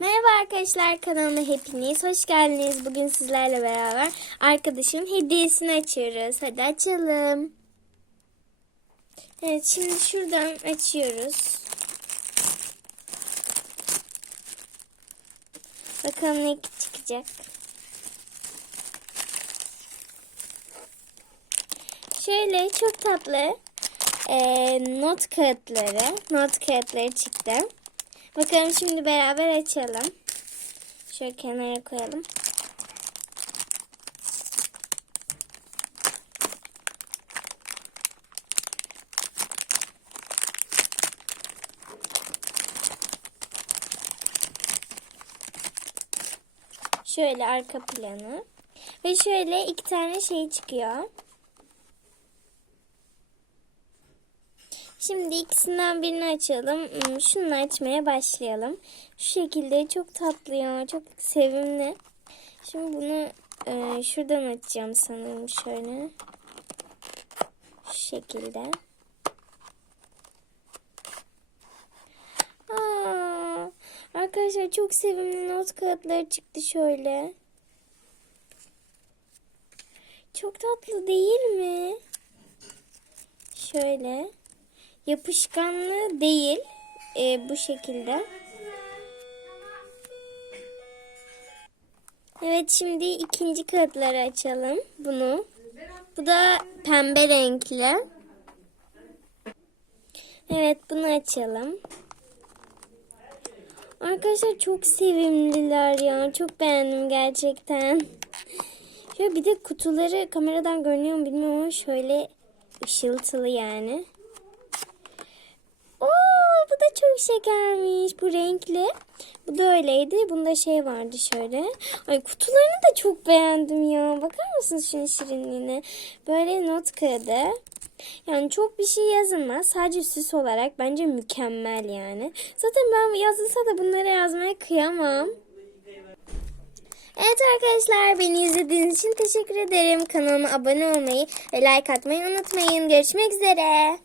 Merhaba arkadaşlar kanalıma hepiniz hoş geldiniz. Bugün sizlerle beraber arkadaşım hediyesini açıyoruz. Hadi açalım. Evet şimdi şuradan açıyoruz. Bakalım ne çıkacak. Şöyle çok tatlı eee, not kağıtları, not kağıtları çıktı. Bakalım şimdi beraber açalım. Şöyle kenara koyalım. Şöyle arka planı. Ve şöyle iki tane şey çıkıyor. Şimdi ikisinden birini açalım. Hmm, Şunu açmaya başlayalım. Şu şekilde çok tatlı ya. Çok sevimli. Şimdi bunu e, şuradan açacağım sanırım şöyle. Şu şekilde. Aa, arkadaşlar çok sevimli not kağıtları çıktı şöyle. Çok tatlı değil mi? Şöyle yapışkanlı değil e, bu şekilde. Evet şimdi ikinci kağıtları açalım bunu. Bu da pembe renkli. Evet bunu açalım. Arkadaşlar çok sevimliler ya. Çok beğendim gerçekten. Şöyle bir de kutuları kameradan görünüyor mu bilmiyorum ama şöyle ışıltılı yani. Bu da çok şekermiş. Bu renkli. Bu da öyleydi. Bunda şey vardı şöyle. Ay kutularını da çok beğendim ya. Bakar mısınız şunun şirinliğine? Böyle not kağıdı. Yani çok bir şey yazılmaz. Sadece süs olarak bence mükemmel yani. Zaten ben yazılsa da bunları yazmaya kıyamam. Evet arkadaşlar beni izlediğiniz için teşekkür ederim. Kanalıma abone olmayı ve like atmayı unutmayın. Görüşmek üzere.